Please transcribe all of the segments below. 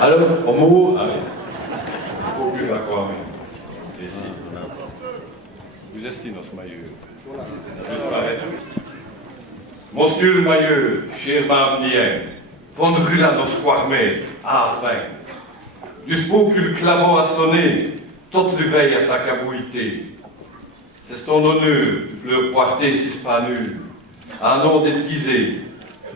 Alors, au mot, au plus aquame. Ici. Vous estimez notre maillot. Monsieur le maillot, cher Mamdien, fondrula nos squarmés, enfin. Du spot que le clamant a sonné, toute le veille à ta cabouité. C'est ton honneur de leur porter si spanu, un nom déguisé,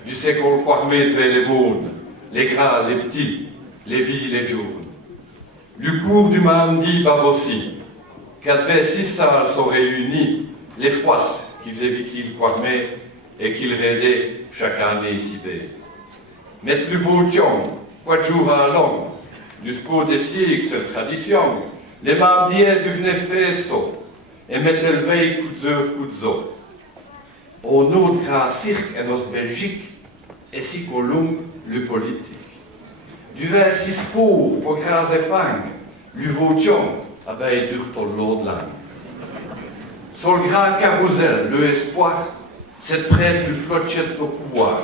du siècle quarmé de les vaunes, les gras, les petits, les vies, les jaunes. Du cours du Mamdi par aussi, qu'avait 6 salles sont réunies, les foisses qui faisaient viquer le quarmé et qu'il raidait chaque année ici. Mais le vaution, 4 jours à l'an, du sport des siècles, c'est tradition, les Mamdiens devenaient festo, et mettaient le veille coudzo. Au nom de la cirque et notre Belgique, et si colombe le politique. Du 26 four pour grâce et fang, le vaution, abeille dur ton lot de langue. Sur le grand carrousel, le espoir, cette prête le flotchette au pouvoir.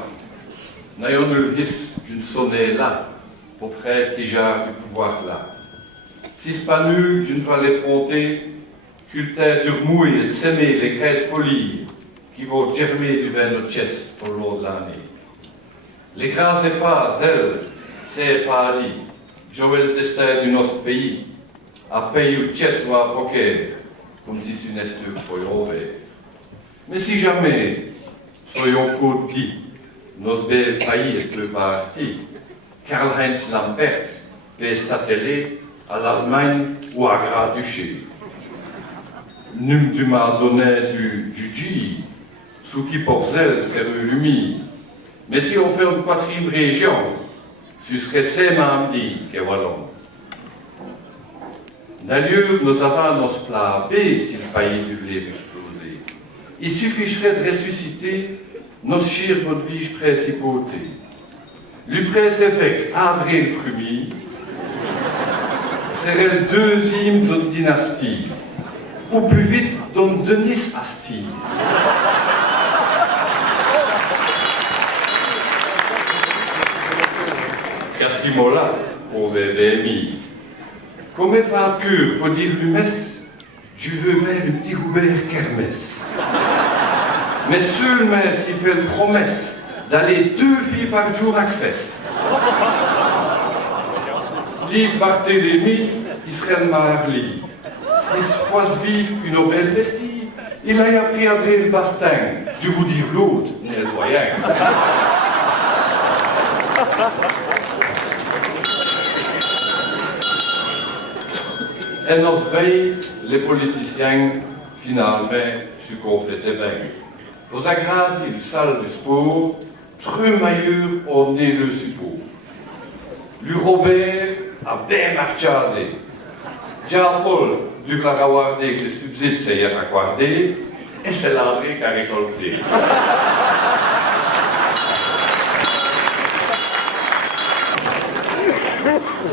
N'ayons le risque d'une sonnée là, pour prêtre si jarre du pouvoir là. Si spanu d'une vallée prontée, cultait d'urmouille et de s'aimer les grès de folie qui vont germer du vin de chest au long de l'année. Les grands efforts, elles, c'est Paris, jouer le destin de notre pays, à payer le chest ou à poker, comme si c'est une esture pour mais si jamais, soyons côtés, nos belles pays est le parti, Karl-Heinz Lambert peut s'atteler à l'Allemagne ou à Grand-Duché. Num du mardonnet du G, sous qui porzel s'est relumi. Mais si on fait une 4e région, ce serait ces Mamdi que wallon. D'ailleurs, nous avons nos plats B si le pays devait exploser. Il suffirait de ressusciter nos chers bonviges principautés. Le prince-évêque André Ier serait le 2e de notre dynastie. Ou plus vite, Don Denis Asti. Cassimola, pour BBMI. Comme vainqueur pour dire le messe, je veux bien le petit Robert Kermesse. Mais seulement s'il fait une promesse d'aller 2 filles par jour à fesse. Livre Barthélemy, il serait le marli. 6 fois vive une belle bestie, il a appris à André le Bastin. Je vous dis l'autre, n'est le doyen. Et nos veille, les politiciens, finalement, se complétaient bien. Aux agrades et salle du sport, très meilleur on est le support. Le Robert a bien marchadé. Jean-Paul dû la regarder que le subside s'est accordé, et c'est l'André qui a récolté.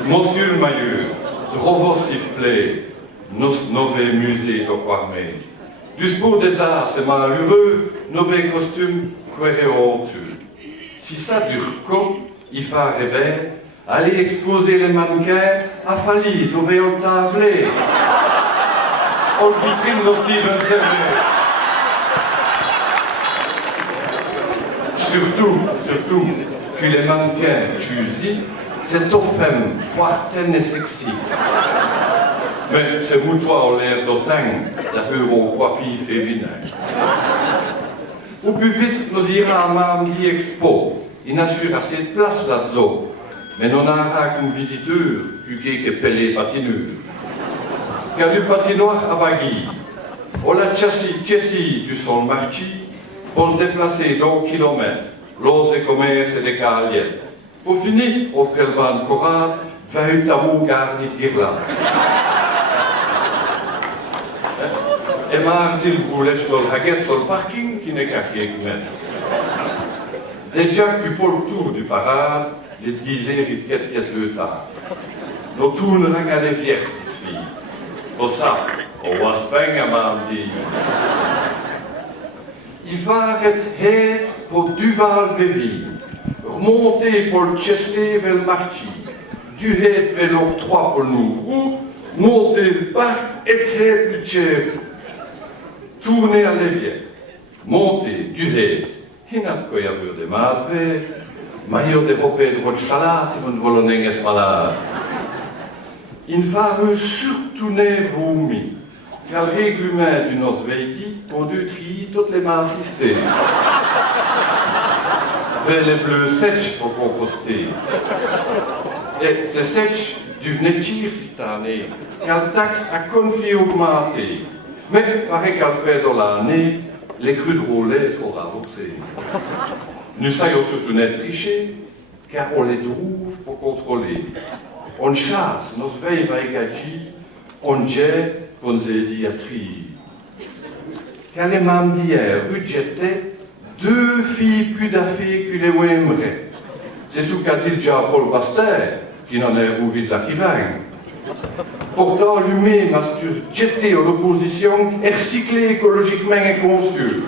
Monsieur le Maillot, trop sifflé, nos mauvais musées de Quarmé. Du sport des arts, c'est malheureux, nos bons costumes, quéré honteux. Si ça dure comme, il faudrait bien aller exposer les mannequins à Fali, au vélo tablé. On vitrine nos Steven Servet. Surtout, que les mannequins choisis, c'est aux femmes, fortaines et sexy. Mais c'est moutoir en l'air d'automne, d'après au coiffure féminin. Au plus vite, nous irons à Mamdi Expo. Il assure assez de place là-dedans. Mais nous n'avons qu'un visiteur, qui est pelé patineur. Car du patinoire à Bagui, on l'a chassis du son marchi pour le déplacer d'un kilomètre, l'os des commerces et des carliettes. Pour finir, on fait le vent de chorale, 28 amours garnis de guirlandes. Et mardi, le boulet sur le haguette sur le parking qui n'est qu'à quelques mètres. Déjà que pour le tour du parade, les disaient ils quittent le temps. Nous tournons à les fiers, ces filles. Pour ça, on va se peindre à mardi. Il va arrêter pour Duval-Vévy, remonter pour le Chesley vers le Marchi, du head vers l'octroi pour nous, monter le parc et tête le chef, tourner à l'évier, monter du head, il n'a pas y avoir des malades, meilleur développer de votre salade si vous ne voulez pas malade. Il va surtout ne vomir, car le règlement du notre veille pour deux trier toutes les mains assistées. Faire les bleus sèches pour composter. Et ces sèches devenaient tirs cette année, car la taxe a conflit augmenté. Mais, pareil qu'elle fait dans l'année, les crues de relais sont remboursées. Nous savons surtout net tricher, car on les trouve pour contrôler. On chasse, notre veille va égager, on jette pour nous aider à trier. Car les mamans d'hier budgétaient 2 filles plus d'affaires que les Wemmerets. C'est ce qu'a dit déjà Paul Pasteur, qui n'en a oublié de la Kivagne. Pourtant, lui-même a jeté à l'opposition et recyclé écologiquement inconscient.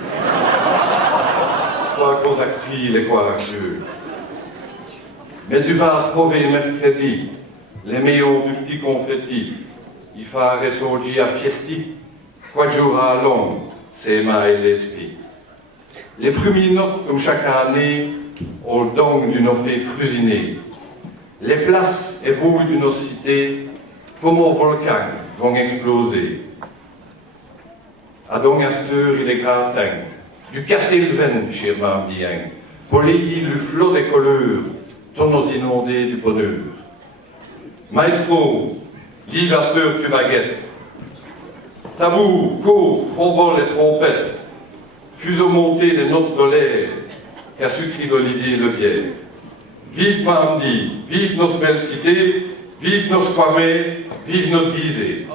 Quoi qu'on active les courageux. Mais tu vas trouver mercredi les meilleurs du petit confetti. Il faut ressortir à fiesti, 4 jours à long, c'est ma et l'esprit. Les premières notes, comme chaque année, ont le don d'une fée frusinée. Les places et vous de nos cités, comme un volcan, vont exploser. À Dongasteur, il est gratin, du casser le vent, cher bien, pour layer le flot des couleurs, pour nous inonder du bonheur. Maestro, livre à steur tu baguette. Tabou, cours, trombone et trompette. Fuseau monté les notes de l'air, qu'a sucré l'Olivier le bière. Vive Mamdi, vive nos belles cités, vive nos squamés, vive notre guisée.